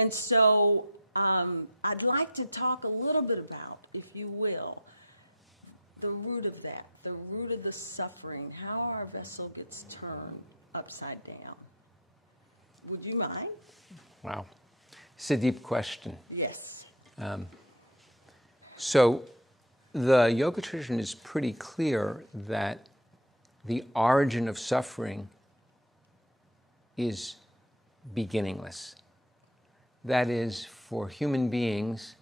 And so I'd like to talk a little bit about, if you will, the root of that, the root of the suffering, how our vessel gets turned upside down. Would you mind? Wow. It's a deep question. Yes. So the yoga tradition is pretty clear that the origin of suffering is beginningless. That is, for human beings,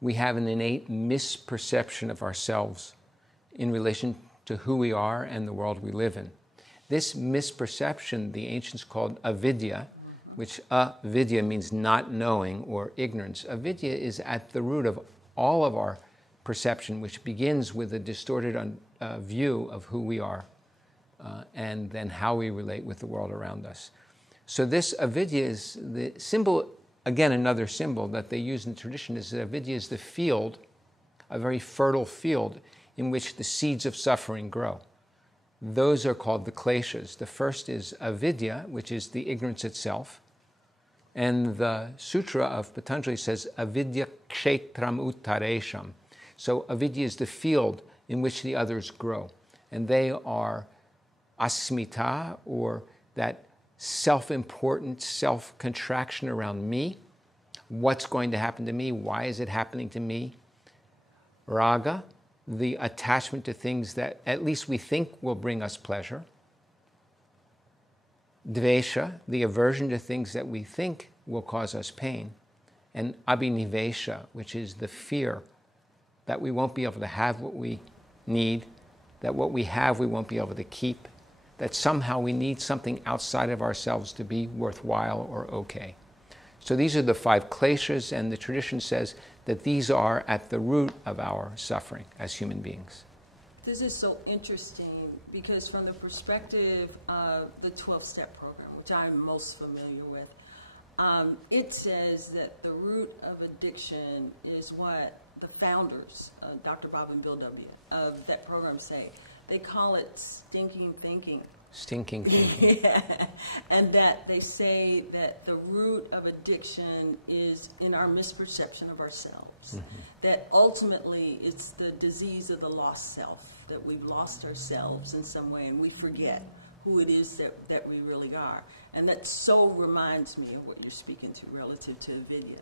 we have an innate misperception of ourselves in relation to who we are and the world we live in. This misperception, the ancients called avidya, which avidya means not knowing or ignorance. Avidya is at the root of all of our perception, which begins with a distorted view of who we are and then how we relate with the world around us. So this avidya is the symbol, again, another symbol that they use in the tradition is that avidya is the field, a very fertile field in which the seeds of suffering grow. Those are called the kleshas. The first is avidya, which is the ignorance itself. And the sutra of Patanjali says, avidya kshetram uttaresham. So avidya is the field in which the others grow. And they are asmita, or that self-important self-contraction around me. What's going to happen to me? Why is it happening to me? Raga, the attachment to things that at least we think will bring us pleasure. Dvesha, the aversion to things that we think will cause us pain. And abhinivesha, which is the fear that we won't be able to have what we need, that what we have we won't be able to keep, that somehow we need something outside of ourselves to be worthwhile or okay. So these are the 5 kleshas, and the tradition says that these are at the root of our suffering as human beings. This is so interesting because from the perspective of the 12-step program, which I'm most familiar with, it says that the root of addiction is what the founders, Dr. Bob and Bill W., of that program say. They call it stinking thinking. Stinking thinking. Yeah. And that they say that the root of addiction is in our misperception of ourselves. Mm-hmm. That ultimately it's the disease of the lost self, that we've lost ourselves in some way and we forget who it is that we really are. And that so reminds me of what you're speaking to relative to avidya.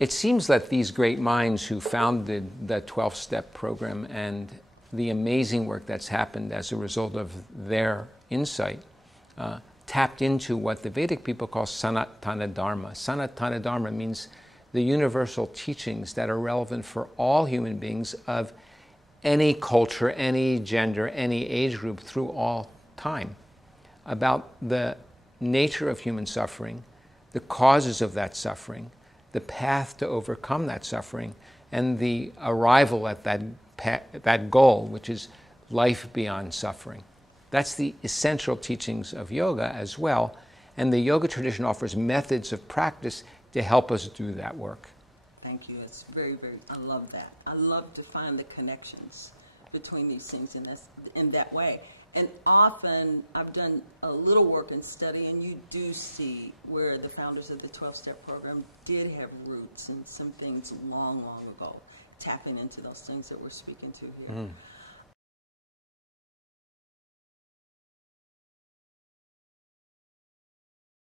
It seems that these great minds who founded the 12-step program and the amazing work that's happened as a result of their insight tapped into what the Vedic people call Sanatana Dharma. Sanatana Dharma means the universal teachings that are relevant for all human beings of any culture, any gender, any age group through all time, about the nature of human suffering, the causes of that suffering, the path to overcome that suffering, and the arrival at that goal, which is life beyond suffering. That's the essential teachings of yoga as well, and the yoga tradition offers methods of practice to help us do that work. Thank you. It's very, very, I love that. I love to find the connections between these things in that way. And often I've done a little work and study, and you do see where the founders of the 12-step program did have roots in some things long, long ago, tapping into those things that we're speaking to here.